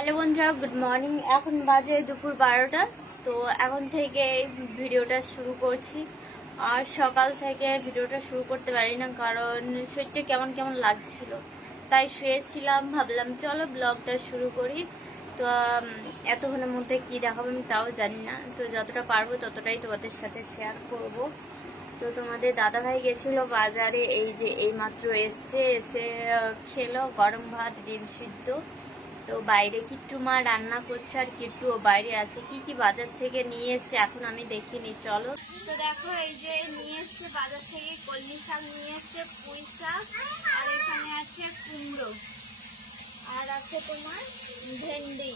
Hello বন্ধুরা, good morning. এখন বাজে দুপুর 12টা। তো এখন থেকে ভিডিওটা শুরু করছি। আর সকাল থেকে ভিডিওটা শুরু করতে পারি না, কারণ শরীরটা কেমন কেমন লাগছিল, তাই শুয়েছিলাম। ভাবলাম চলো ব্লগটা শুরু করি। তো এতক্ষণের মধ্যে কি দেখাবো আমি তাও জানি না, তো যতটা পারবো ততটাই তোমাদের সাথে শেয়ার করব। তো তোমাদের দাদাভাই গেছিলো বাজারে, এই যে এইমাত্র এসে খেলো গরম ভাত, ডিম সিদ্ধ। তো বাইরে কিট্টু মা রান্না করছে, আর কিট্টুও বাইরে আছে। কি কি বাজার থেকে নিয়ে এসছে এখন আমি দেখিনি, চলো। তো দেখো, এই যে নিয়ে এসছে বাজার থেকে কলমি শাক নিয়ে এসছে, পুঁই শাক, আর এখানে আছে কুমড়ো, আর আছে তোমার ভেন্ডি,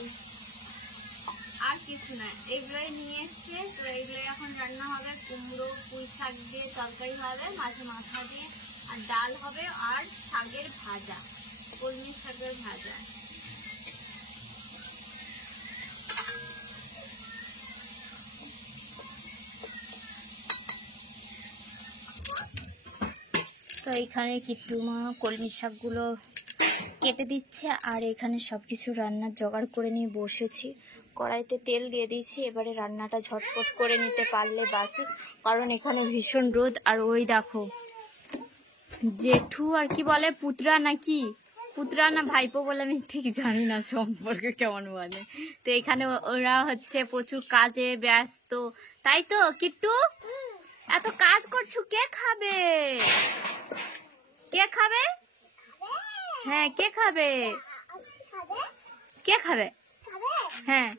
আর কিছু না। এগুলোই নিয়ে এসছে। তো এগুলোই এখন রান্না হবে। কুমড়ো পুঁই শাক দিয়ে তরকারি হবে, মাঝে মাথা দিয়ে, আর ডাল হবে, আর শাকের ভাজা, কলমি শাকের ভাজা। তো এখানে কিট্টু মা কলমি শাকগুলো কেটে দিচ্ছে, আর এখানে সব কিছু রান্নার জোগাড় করে নিয়ে বসেছি। কড়াইতে তেল দিয়ে দিয়েছি। এবারে রান্নাটা ঝটপট করে নিতে পারলে বাঁচি, কারণ এখানে ভীষণ রোদ। আর ওই দেখো জেঠু, আর কি বলে পুতরা নাকি, পুতরা না ভাইপো বলে আমি ঠিক জানি না সম্পর্কে কেমন বলে। তো এখানে ওরা হচ্ছে প্রচুর কাজে ব্যস্ত, তাই তো কিট্টু? এত কাজ করছো, কে খাবে? কে খাবে? হ্যাঁ, কে খাবে? কে খাবে? হ্যাঁ,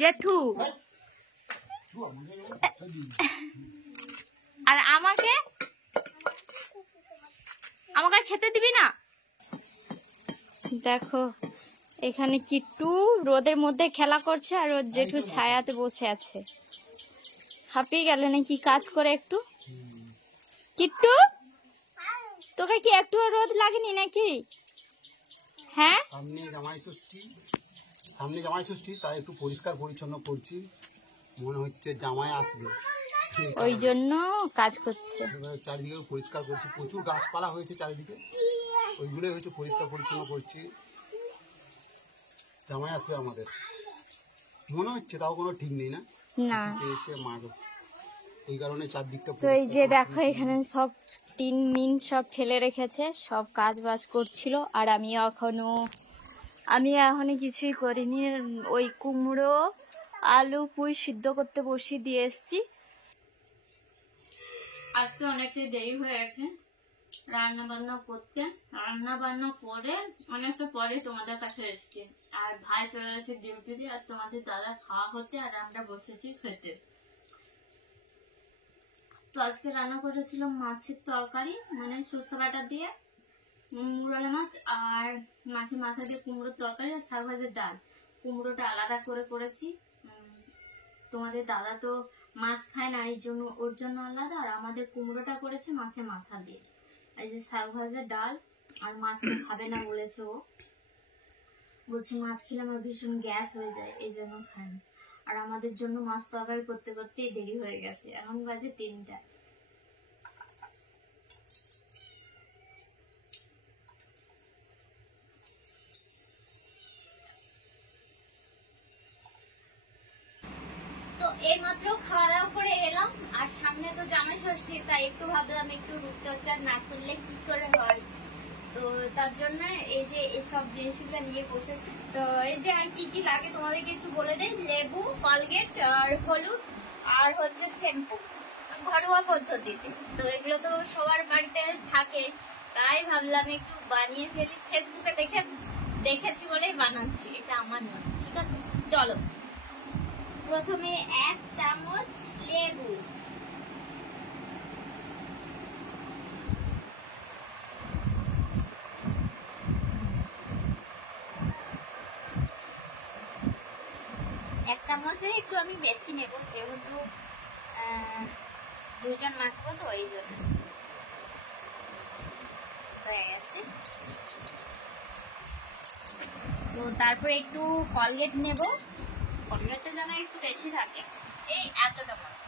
জেঠু। আর আমাকে আমাকে খেতে দিবি না? দেখো এখানে কিট্টু রোদের মধ্যে খেলা করছে, আর ওর জেঠু ছায়াতে বসে আছে। হাঁপিয়ে গেল নাকি কাজ করে একটু? কিট্টু, তোকে কি একটু রোদ লাগেনি নাকি? হ্যাঁ, সামনে জামাই ষষ্ঠী, তাই একটু পরিষ্কার পরিচ্ছন্ন করছি। মনে হচ্ছে জামাই আসবে, ওই জন্য কাজ করছে। চারিদিকে পরিষ্কার করছি। প্রচুর গাছপালা হয়েছে চারিদিকে, ওইগুলোই হচ্ছে পরিষ্কার পরিচ্ছন্ন করছি। জামাই আসবে আমাদের মনে হচ্ছে, তাও কোনো ঠিক নেই না পেয়েছে মার, এই কারণে চারদিকটা। তো এই যে দেখো এখানে সব টিন মিন সব ফেলে রেখেছে, সব কাজ বাজ করছিল। আর আমি এখনই কিছুই করিনি। ওই কুমড়ো আলু পুঁই সিদ্ধ করতে বসিয়ে দিয়ে এসছি। আজকে অনেকটা দেরি হয়ে গেছে রান্না বান্না করতে। রান্না বান্না করে অনেকটা পরে তোমাদের কাছে এসছি। আর ভাই চলে গেছে ডিউটিতে, আর তোমাদের দাদা খাওয়া হতে, আর আমরা বসেছি খেতে। তো আজকে রান্না করেছিলাম মাছের তরকারি, মানে সরষে বাটা দিয়ে মুরলা মাছ, আর মাছের মাথা দিয়ে কুমড়োর তরকারি, আর শাক ভাজার ডাল। কুমড়োটা আলাদা করে করেছি। তোমাদের দাদা তো মাছ খায় না, এই জন্য ওর জন্য আলাদা। আর আমাদের কুমড়োটা করেছে মাছের মাথা দিয়ে। এই যে শাক ভাজার ডাল, আর মাছ খাবে না বলেছে ও, বলছে মাছ খেলে আমার ভীষণ গ্যাস হয়ে যায়, এই জন্য খায় না। আর আমাদের জন্য মাছ তরকারি করতে করতেই দেরি হয়ে গেছে, এখন বাজে 3টা। তো এইমাত্র খাওয়া দাওয়া করে এলাম, আর সামনে তো জামাই ষষ্ঠী, তাই একটু ভাবলাম একটু রূপচর্চা না করলে কি করে হয়। তো তার জন্য এই যে এসব জিনিসগুলো নিয়ে বসেছি। তো এই যে আর কি কি লাগে তোমাদেরকে একটু বলে দেই। লেবু, কলগেট, আর হলুদ, আর হচ্ছে শ্যাম্পু, ঘরোয়া পদ্ধতিতে। তো এগুলো তো সবার বাড়িতে থাকে, তাই ভাবলাম একটু বানিয়ে ফেলি। ফেসবুকে দেখেছি বলেই বানাচ্ছি, এটা আমার নয়, ঠিক আছে? চলো, প্রথমে 1 চামচ লেবু, এক চামচের একটু আমি বেশি নেব, যেহেতু 2 জন মাখবো, তো এই জন্য হয়ে গেছে। তো তারপরে একটু কলগেট নেব, কলগেটটা যেন একটু বেশি থাকে, এই এতটা মতো।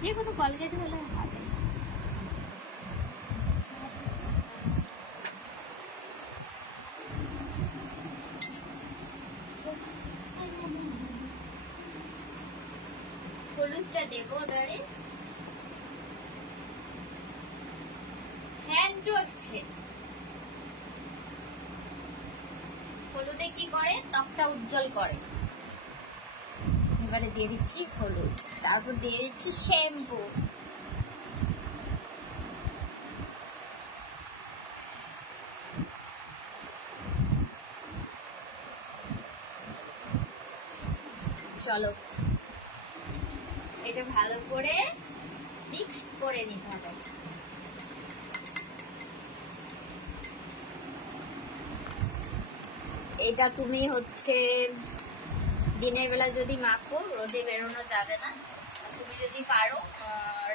যে কোনো কলগেট হলে হবে। হলুদটা দেবো এবারে। ফ্যান চলছে। হলুদে কি করে, ত্বকটা উজ্জ্বল করে। এবারে দিয়ে দিচ্ছি হলুদ, তারপর দিয়ে দিচ্ছি শ্যাম্পু। চলো এটা ভালো করে মিক্স করে নিতে হবে। এটা তুমি হচ্ছে দিনের বেলা যদি মাখো, রোদে বেরোনো যাবে না। তুমি যদি পারো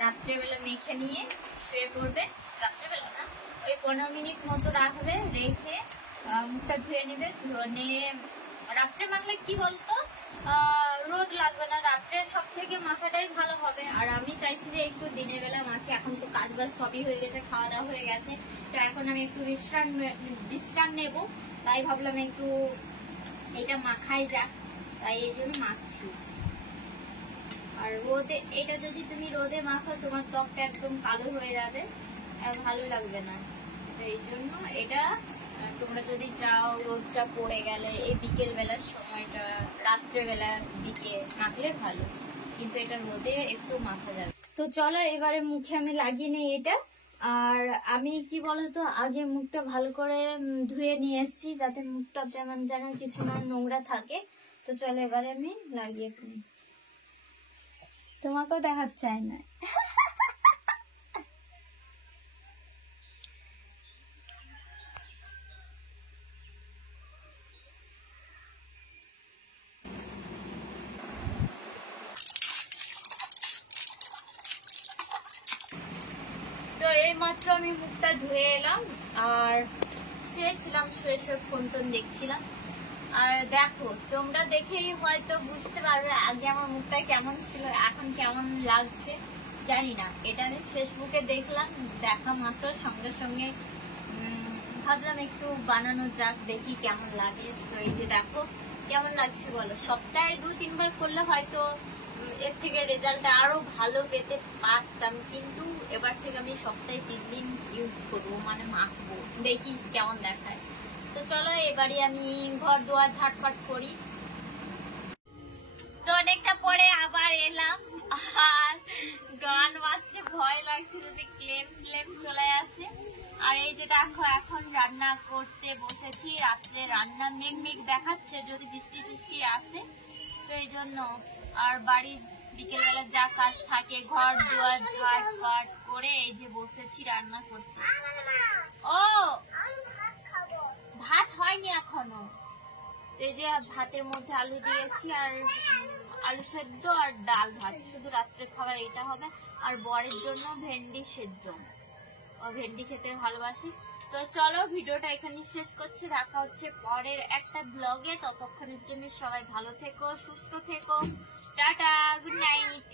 রাত্রেবেলা মেখে নিয়ে শুয়ে পড়বে। রাত্রেবেলা না, ওই 15 মিনিট মতো রাখবে, রেখে মুখটা ধুয়ে নিবে। ধুয়ে রাত্রে মাখলে কি বলতো, রোদ লাগবে না। রাত্রে সব থেকে মাখাটাই ভালো হবে। আর আমি চাইছি যে একটু দিনের বেলা মাখি। এখন তো কাজ বাজ সবই হয়ে গেছে, খাওয়া দাওয়া হয়ে গেছে, তো এখন আমি একটু বিশ্রাম নেব। তাই ভাবলাম একটু এটা মাখাই যাক, তাই এই জন্য মাখছি। আর রোদে, এটা যদি তুমি রোদে মাখো তোমার ত্বকটা একদম কালো হয়ে যাবে, ভালো লাগবে না। তো এই জন্য এটা তোমরা যদি চাও রোদটা পড়ে গেলে এই বিকেল বেলার সময়টা, রাত্রেবেলার দিকে মাখলে ভালো, কিন্তু এটা রোদে একটু মাখা যাবে। তো চলো এবারে মুখে আমি লাগিয়ে নিই এটা। আর আমি কি বলতো, আগে মুখটা ভালো করে ধুয়ে নিয়ে এসেছি, যাতে মুখটা যেন কিছু না নোংরা থাকে। তো চলো এবারে আমি লাগিয়ে ফেলি। তোমাকেও দেখাতে চাই না। তো এই মাত্র আমি মুখটা ধুয়ে এলাম, আর শুয়েছিলাম, শুয়ে ফোন টোন দেখছিলাম। আর দেখো, তোমরা দেখেই হয়তো বুঝতে পারবে আগে আমার মুখটা কেমন ছিল, এখন কেমন লাগছে জানি না। এটা আমি ফেসবুকে দেখলাম, দেখা মাত্র সঙ্গে সঙ্গে ভাবলাম একটু বানানো যাক, দেখি কেমন লাগে। তো এই যে দেখো কেমন লাগছে বলো। সপ্তাহে 2-3 বার করলে হয়তো এর থেকে রেজাল্ট আরো ভালো পেতে পারতাম, কিন্তু এবার থেকে আমি সপ্তাহে 3 দিন ইউজ করবো, মানে মাখবো, দেখি কেমন দেখায়। তো চলো এবারে আমি ঘর দুয়ার ঝাটপাট করি। তো অনেকটা পরে আবার এলাম, আর গান বাজছে, ভয় লাগছে যদি ক্লেম চলে আসে। আর এই যে দেখো এখন রান্না করতে বসেছি। রাত্রে রান্না মেঘ দেখাচ্ছে, যদি বৃষ্টি টিষ্টি আসে, তো এই জন্য। আর বাড়ির বিকেলবেলা যা কাজ থাকে, ঘর দুয়ার ঝাটপাট করে এই যে বসেছি রান্না করতে। ও ভাত হয়নি এখনো। এই যে ভাতের মধ্যে আলু দিয়েছি, আর আলু সেদ্ধ আর ডাল ভাত, শুধু রাত্রে খাবার এটা হবে। আর বরের জন্য ভেন্ডি সেদ্ধ, ও ভেন্ডি খেতে ভালোবাসি। তো চলো ভিডিওটা এখানে শেষ করছি, দেখা হচ্ছে পরের একটা ব্লগে। ততক্ষণের জন্য সবাই ভালো থেকো, সুস্থ থেকো, টাটা, গুড নাইট।